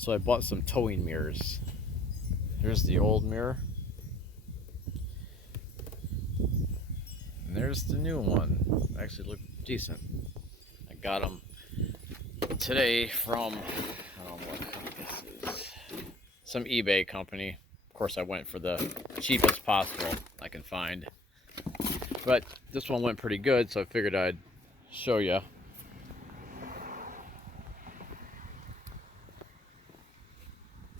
So I bought some towing mirrors. Here's the old mirror. And there's the new one. Actually look decent. I got them today from, I don't know what company this is. Some eBay company. Of course I went for the cheapest possible I can find. But this one went pretty good, so I figured I'd show you.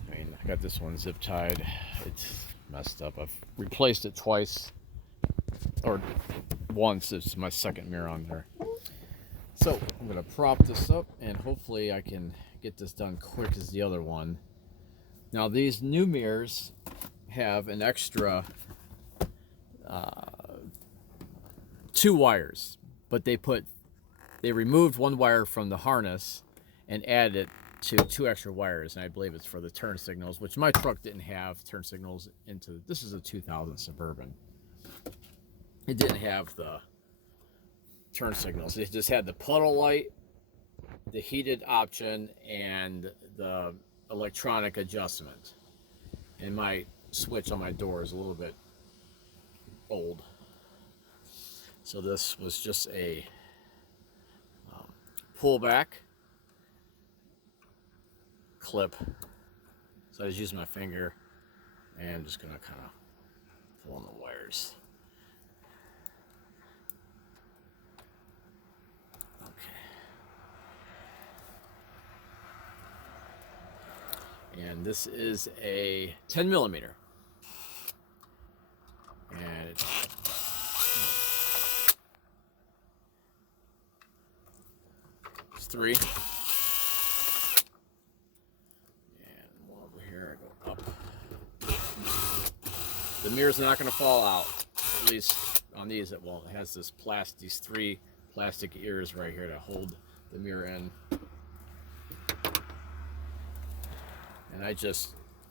I mean, I got this one zip tied. It's messed up. I've replaced it twice, or once. It's my second mirror on there. So I'm gonna prop this up and hopefully I can get this done quick as the other one. Now these new mirrors have an extra 2 wires, but they removed 1 wire from the harness and added it to 2 extra wires, and I believe it's for the turn signals, which my truck didn't have turn signals into. This is a 2000 Suburban. It didn't have the turn signals. It just had the puddle light, the heated option, and the electronic adjustment. And my switch on my door is a little bit old, so this was just a pullback clip. So I just use my finger and I'm just gonna kind of pull on the wires. Okay. And this is a 10 millimeter. And it's 3. The mirror's not going to fall out, at least on these. It has these 3 plastic ears right here to hold the mirror in. And I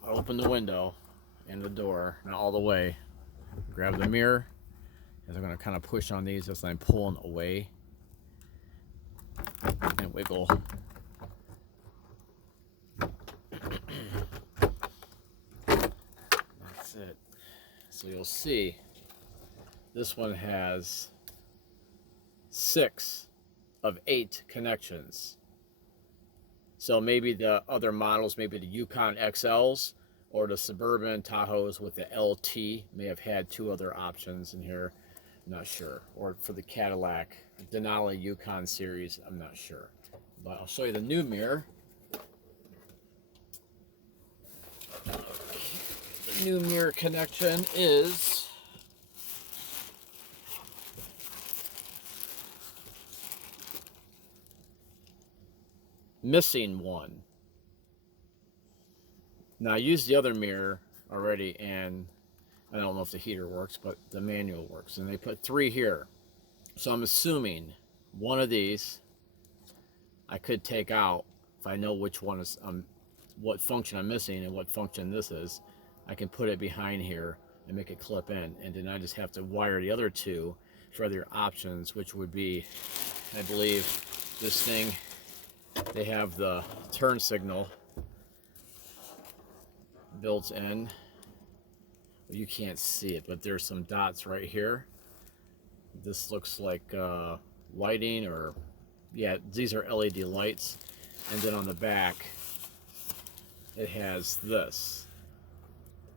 open the window and the door, not all the way, grab the mirror, as I'm going to kind of push on these as I'm pulling away, and wiggle. That's it. So you'll see this one has 6 of 8 connections. So maybe the other models, maybe the Yukon XLs or the Suburban Tahoes with the LT may have had 2 other options in here. I'm not sure. Or for the Cadillac Denali Yukon series, I'm not sure. But I'll show you the new mirror. The new mirror connection is missing one. Now I used the other mirror already, and I don't know if the heater works, but the manual works, and they put 3 here. So I'm assuming one of these I could take out if I know which one is what function I'm missing and what function this is. I can put it behind here and make it clip in, and then I just have to wire the other 2 for other options, which would be, I believe, this thing. They have the turn signal built in. You can't see it, but there's some dots right here. This looks like lighting, or yeah, these are LED lights. And then on the back it has this,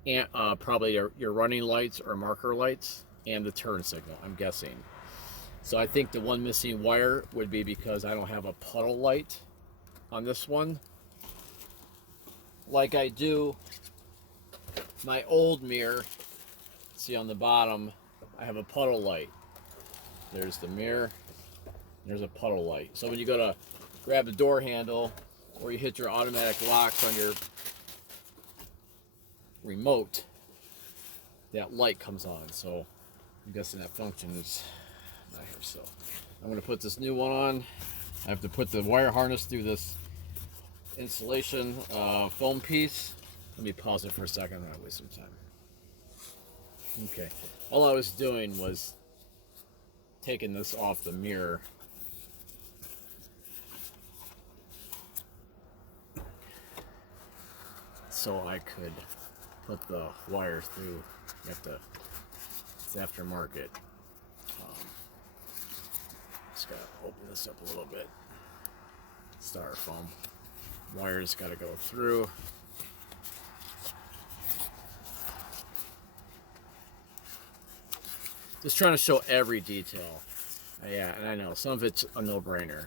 and probably your running lights or marker lights, and the turn signal, I'm guessing. So I think the one missing wire would be because I don't have a puddle light on this one, like I do my old mirror. See on the bottom, I have a puddle light. There's the mirror, there's a puddle light. So when you go to grab the door handle, or you hit your automatic locks on your remote, that light comes on. So I'm guessing that function is not here. So I'm going to put this new one on. I have to put the wire harness through this insulation foam piece. Let me pause it for a second. I'm going to waste some time. Okay, all I was doing was taking this off the mirror. so I could put the wire through. You have to, it's aftermarket. Just gotta open this up a little bit. Styrofoam. Wires gotta go through. Just trying to show every detail. Yeah, and I know some of it's a no-brainer.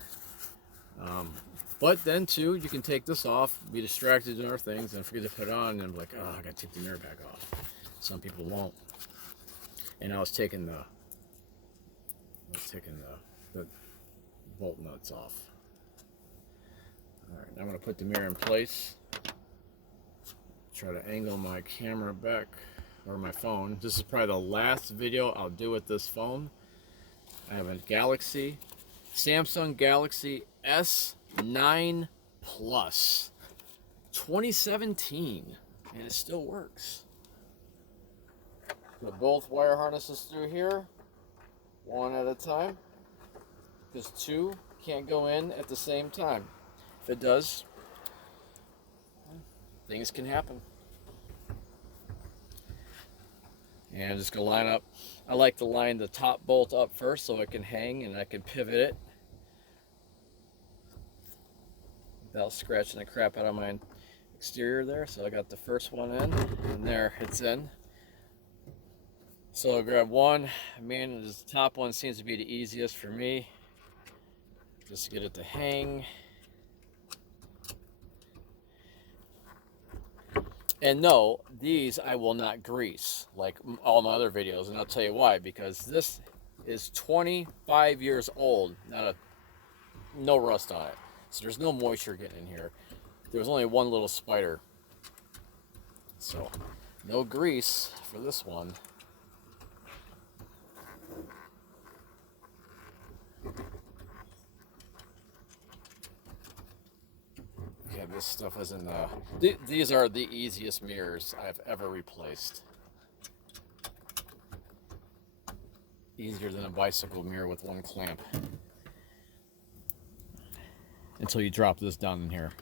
But then too, you can take this off, be distracted in other things, and forget to put it on, and be like, oh, I gotta take the mirror back off. Some people won't. And I was taking the bolt nuts off. All right, now I'm gonna put the mirror in place. Try to angle my camera back, or my phone. This is probably the last video I'll do with this phone. I have a Samsung Galaxy S9 Plus 2017, and it still works. Put both wire harnesses through here, one at a time, because two can't go in at the same time. If it does, things can happen. And I'm just gonna line up. I like to line the top bolt up first so it can hang and I can pivot it without scratching the crap out of my exterior there. So I got the first one in, and there it's in. So I grab one. I mean, this top one seems to be the easiest for me. Just to get it to hang. And no, these I will not grease like all my other videos, and I'll tell you why. Because this is 25 years old, no rust on it, so there's no moisture getting in here. There was only one little spider, so no grease for this one. Yeah, this stuff isn't. These are the easiest mirrors I've ever replaced. Easier than a bicycle mirror with one clamp. Until you drop this down in here.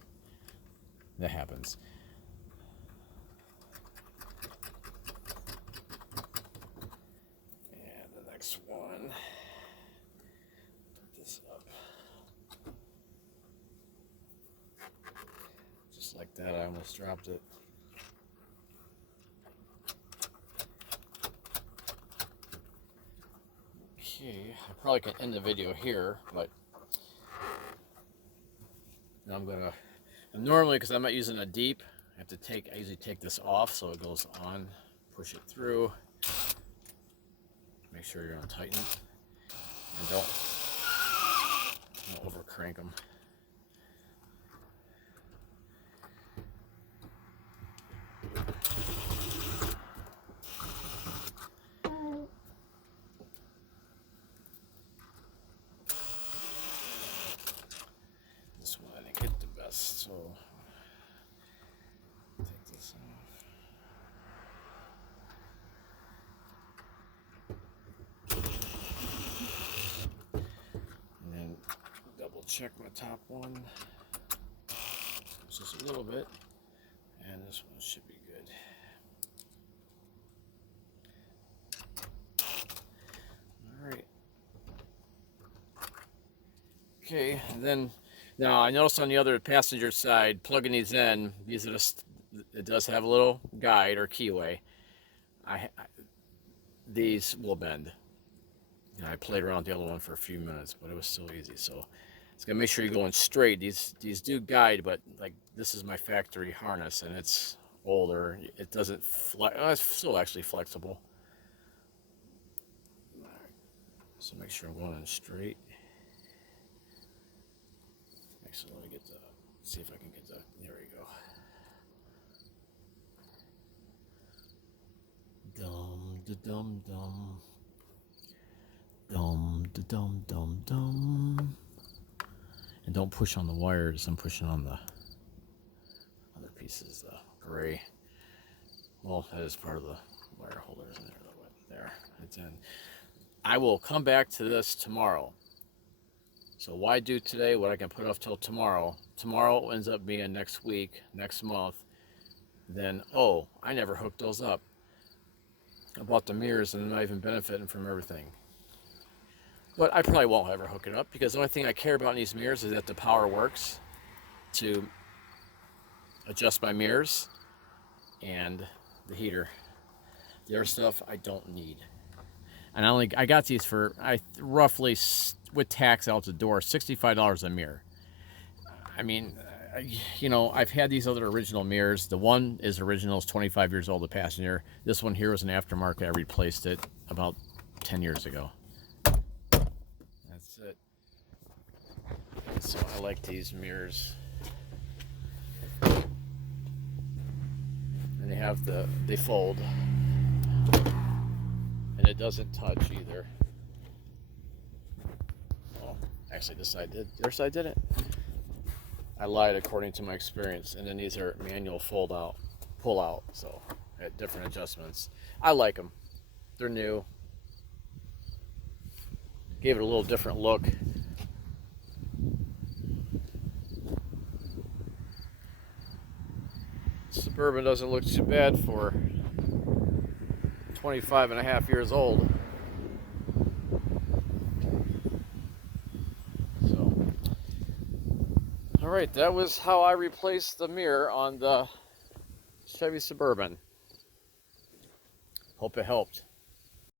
That happens. And the next one. Put this up. Just like that, I almost dropped it. Okay, I probably can end the video here, but normally, because I'm not using a deep, I usually take this off so it goes on, push it through, make sure you're gonna tighten, and don't over crank them. This one I didn't get the best, so take this off. And then double check my top one. Just a little bit, and this one should be good. All right. Okay, and then now I noticed on the other passenger side, plugging these in, it does have a little guide or keyway. These will bend. And I played around with the other one for a few minutes, but it was still easy. So it's gonna make sure you're going straight. These do guide, but like this is my factory harness, and it's older. It doesn't it's still actually flexible. All right. So make sure I'm going in straight. So let me see if I can get there we go. Dum da dum dum. Dum da dum dum dum. And don't push on the wires, I'm pushing on the other pieces, the gray. Well, that is part of the wire holders in there. There, it's in. I will come back to this tomorrow. So why do today what I can put off till tomorrow? Tomorrow ends up being next week, next month. then, oh, I never hooked those up. I bought the mirrors and I'm not even benefiting from everything. But I probably won't ever hook it up because the only thing I care about in these mirrors is that the power works to adjust my mirrors and the heater. The other stuff I don't need. And I got these for roughly, with tax out the door, $65 a mirror. I mean, I've had these other original mirrors. The one is original, is 25 years old, the passenger. This one here was an aftermarket. I replaced it about 10 years ago. That's it. So I like these mirrors. And they fold. And it doesn't touch either. Well, actually this side did. The other side didn't. I lied according to my experience. And then these are manual pull out. So at different adjustments. I like them. They're new. Gave it a little different look. Suburban doesn't look too bad for 25 and a half years old. So, all right, that was how I replaced the mirror on the Chevy Suburban. Hope it helped.